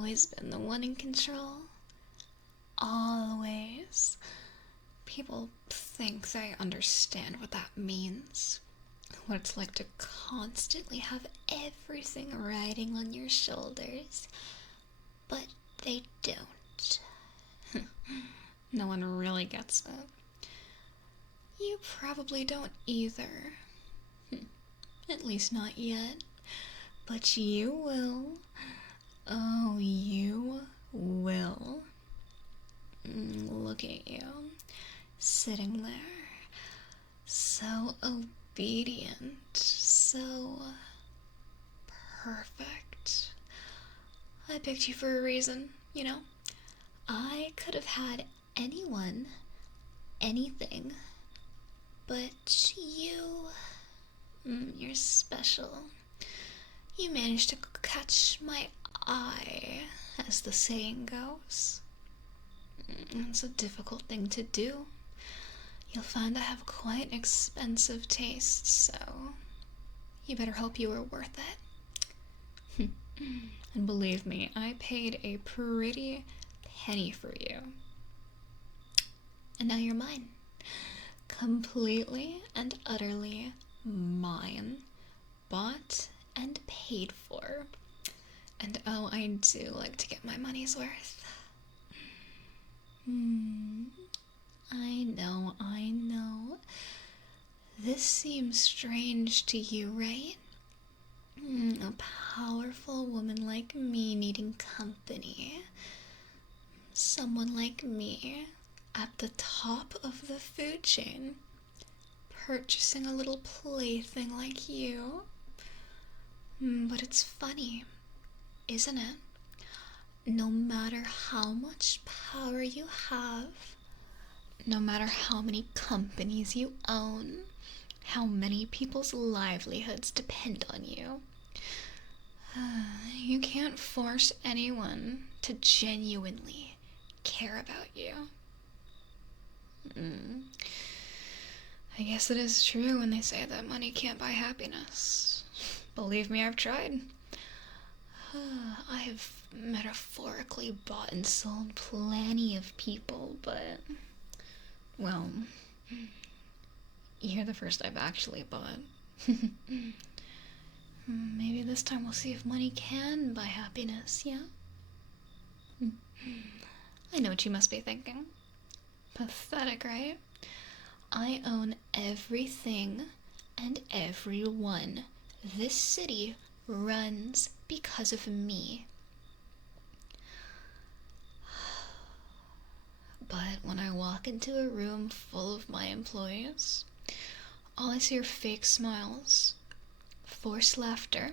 always been the one in control. Always. People think they understand what that means. What it's like to constantly have everything riding on your shoulders. But they don't. No one really gets it. You probably don't either. At least not yet. But you will. Oh, you will. Look at you. Sitting there. So obedient. So perfect. I picked you for a reason, you know? I could have had anyone, anything, but you, you're special. You managed to catch my eye, as the saying goes. It's a difficult thing to do. You'll find I have quite expensive tastes, so you better hope you were worth it. And believe me, I paid a pretty penny for you. And now you're mine. Completely and utterly mine. Bought and paid for. And oh, I do like to get my money's worth. I know. This seems strange to you, right? A powerful woman like me needing company. Someone like me at the top of the food chain, purchasing a little plaything like you. But it's funny, isn't it? No matter how much power you have, no matter how many companies you own, how many people's livelihoods depend on you, you can't force anyone to genuinely care about you. I guess it is true when they say that money can't buy happiness. Believe me, I've tried. I have metaphorically bought and sold plenty of people, but, well, you're the first I've actually bought. Maybe this time we'll see if money can buy happiness, yeah? I know what you must be thinking. Pathetic, right? I own everything and everyone. This city runs because of me. But when I walk into a room full of my employees, all I see are fake smiles, forced laughter,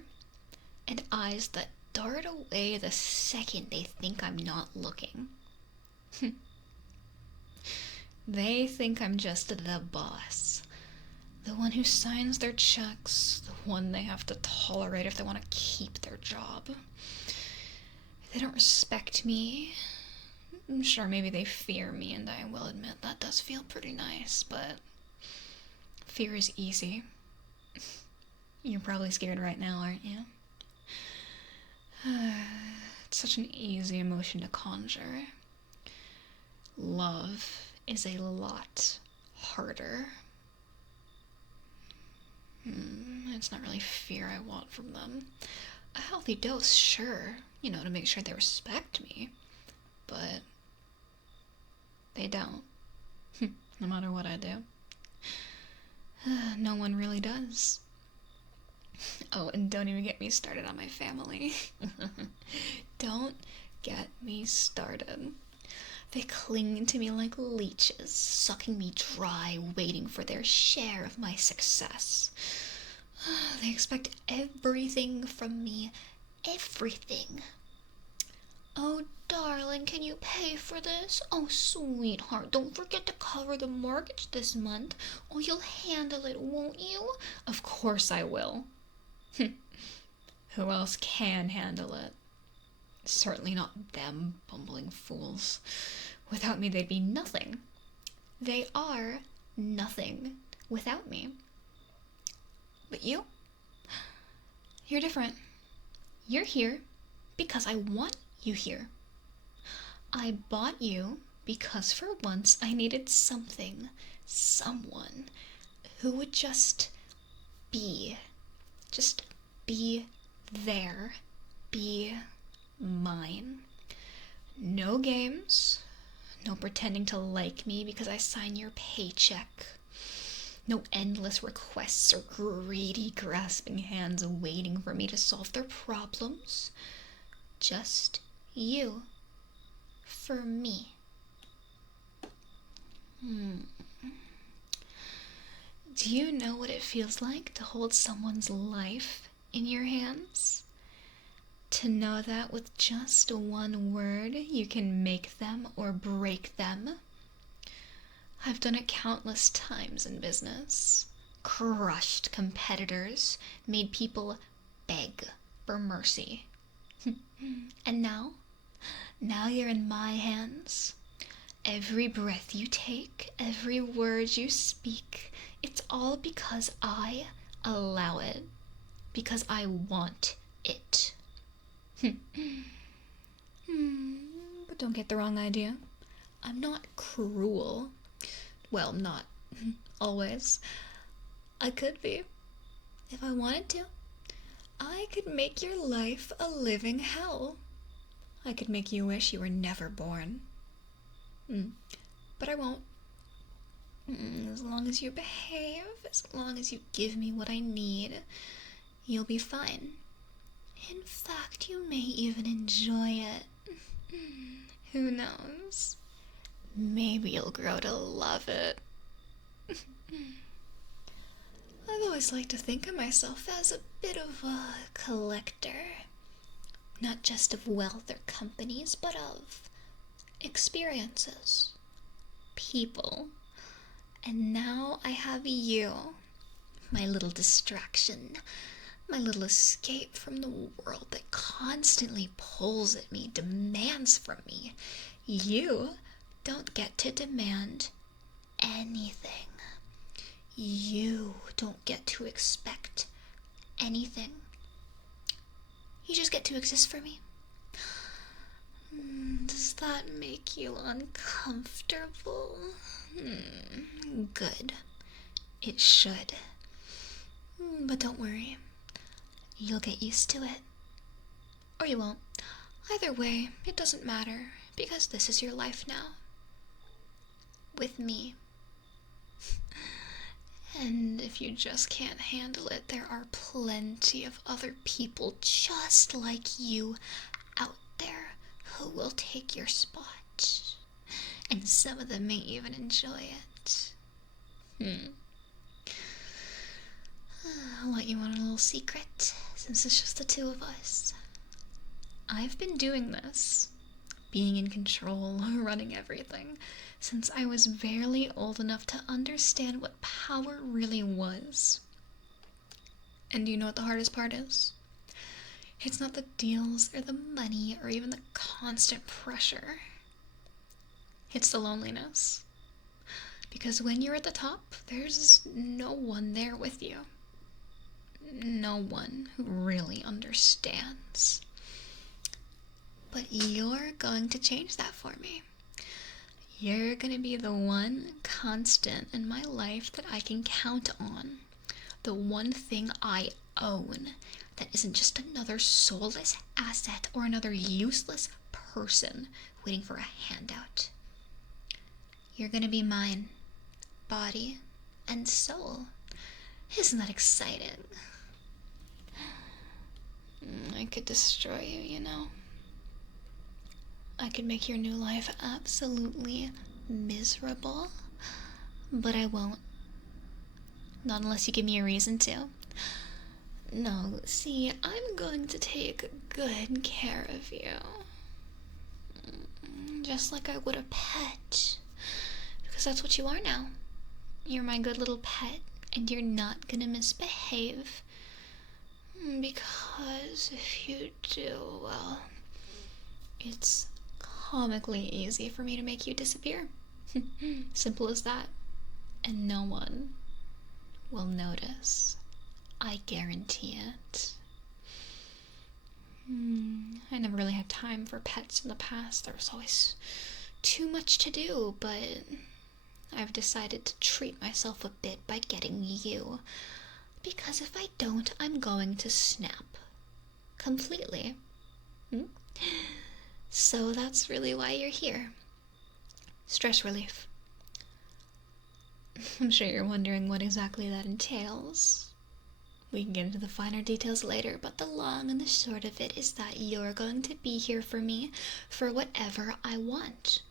and eyes that dart away the second they think I'm not looking. They think I'm just the boss, the one who signs their checks, the one they have to tolerate if they want to keep their job. They don't respect me. I'm sure maybe they fear me, and I will admit that does feel pretty nice, but fear is easy. You're probably scared right now, aren't you? It's such an easy emotion to conjure. Love is a lot harder. It's not really fear I want from them. A healthy dose, sure, to make sure they respect me. But they don't. No matter what I do. No one really does. Oh, and don't even get me started on my family. Don't get me started. They cling to me like leeches, sucking me dry, waiting for their share of my success. They expect everything from me. Everything. Oh, darling, can you pay for this? Oh, sweetheart, don't forget to cover the mortgage this month. Oh, you'll handle it, won't you? Of course I will. Who else can handle it? Certainly not them, bumbling fools. Without me, they'd be nothing. They are nothing without me. But you're different. You're here because I want you here. I bought you because for once I needed something, someone who would just be there, be mine. No games, no pretending to like me because I sign your paycheck. No endless requests or greedy, grasping hands waiting for me to solve their problems. Just you. For me. Do you know what it feels like to hold someone's life in your hands? To know that with just one word you can make them or break them? I've done it countless times in business. Crushed competitors, made people beg for mercy. And now you're in my hands. Every breath you take, every word you speak, it's all because I allow it. Because I want it. But don't get the wrong idea. I'm not cruel. Well, not always. I could be. If I wanted to. I could make your life a living hell. I could make you wish you were never born. But I won't. As long as you behave, as long as you give me what I need, you'll be fine. In fact, you may even enjoy it. Who knows? Maybe you'll grow to love it. I've always liked to think of myself as a bit of a collector. Not just of wealth or companies, but of experiences, people. And now I have you, my little distraction, my little escape from the world that constantly pulls at me, demands from me. You don't get to demand anything. You don't get to expect anything. You just get to exist for me. Does that make you uncomfortable? Good. It should. But don't worry. You'll get used to it. Or you won't. Either way, it doesn't matter, because this is your life now. With me. And if you just can't handle it, there are plenty of other people just like you out there who will take your spot. And some of them may even enjoy it. I'll let you on a little secret, since it's just the two of us. I've been doing this, being in control, running everything, since I was barely old enough to understand what power really was. And do you know what the hardest part is? It's not the deals or the money or even the constant pressure. It's the loneliness. Because when you're at the top, there's no one there with you. No one who really understands. But you're going to change that for me. You're going to be the one constant in my life that I can count on. The one thing I own that isn't just another soulless asset or another useless person waiting for a handout. You're going to be mine, body and soul. Isn't that exciting? I could destroy you, you know. I could make your new life absolutely miserable, but I won't. Not unless you give me a reason to. No, see, I'm going to take good care of you. Just like I would a pet. Because that's what you are now. You're my good little pet, and you're not gonna misbehave. Because if you do, well, it's comically easy for me to make you disappear. Simple as that. And no one will notice. I guarantee it. I never really had time for pets in the past. There was always too much to do, but I've decided to treat myself a bit by getting you. Because if I don't, I'm going to snap. Completely. So that's really why you're here. Stress relief. I'm sure you're wondering what exactly that entails. We can get into the finer details later, but the long and the short of it is that you're going to be here for me for whatever I want.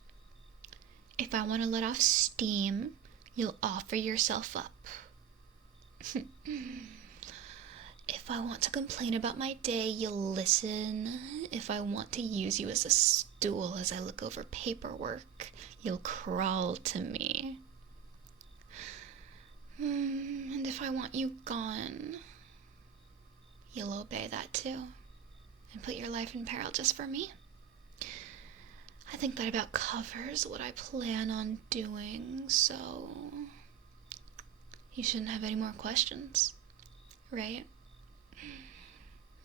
If I want to let off steam, you'll offer yourself up. If I want to complain about my day, you'll listen. If I want to use you as a stool as I look over paperwork, you'll crawl to me. And if I want you gone, you'll obey that too, and put your life in peril just for me. I think that about covers what I plan on doing, so you shouldn't have any more questions, right?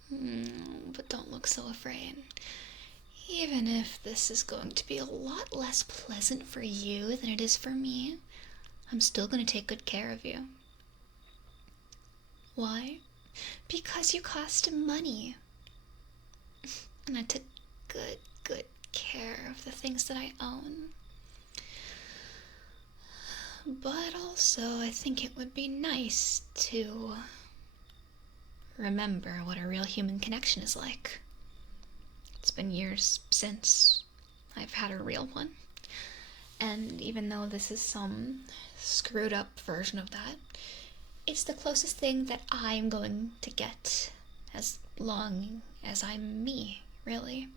But don't look so afraid. Even if this is going to be a lot less pleasant for you than it is for me, I'm still going to take good care of you. Why? Because you cost money. And I took good care of the things that I own. But also, I think it would be nice to remember what a real human connection is like. It's been years since I've had a real one. And even though this is some screwed up version of that, it's the closest thing that I'm going to get, as long as I'm me, really.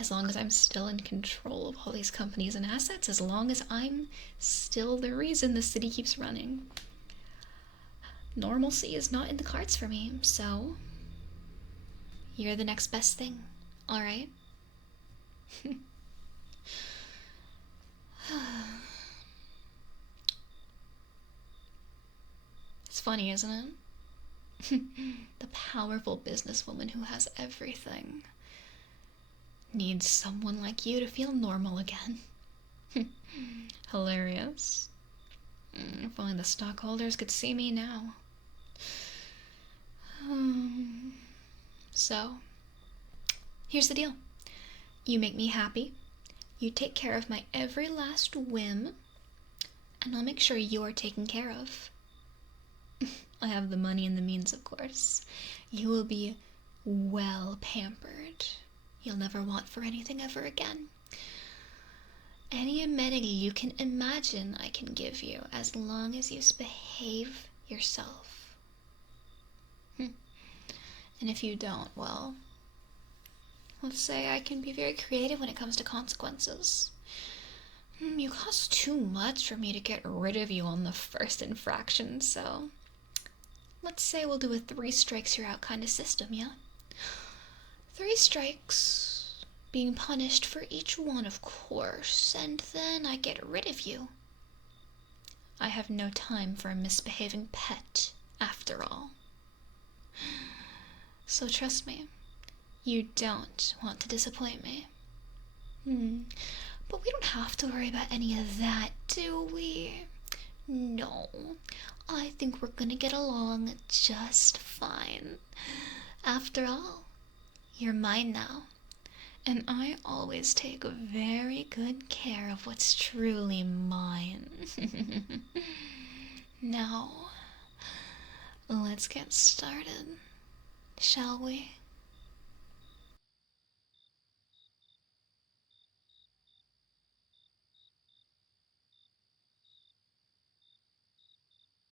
As long as I'm still in control of all these companies and assets, as long as I'm still the reason the city keeps running. Normalcy is not in the cards for me, so you're the next best thing, alright? It's funny, isn't it? The powerful businesswoman who has everything needs someone like you to feel normal again. Hilarious. If only the stockholders could see me now. So, here's the deal. You make me happy, you take care of my every last whim, and I'll make sure you're taken care of. I have the money and the means, of course. You will be well pampered. You'll never want for anything ever again. Any amenity you can imagine I can give you, as long as you behave yourself. And if you don't, well, let's say I can be very creative when it comes to consequences. You cost too much for me to get rid of you on the first infraction, so let's say we'll do a 3 strikes you're out kind of system, yeah? 3 strikes, being punished for each one, of course, and then I get rid of you. I have no time for a misbehaving pet, after all. So trust me, you don't want to disappoint me. But we don't have to worry about any of that, do we? No, I think we're gonna get along just fine. After all, you're mine now, and I always take very good care of what's truly mine. Now, let's get started, shall we?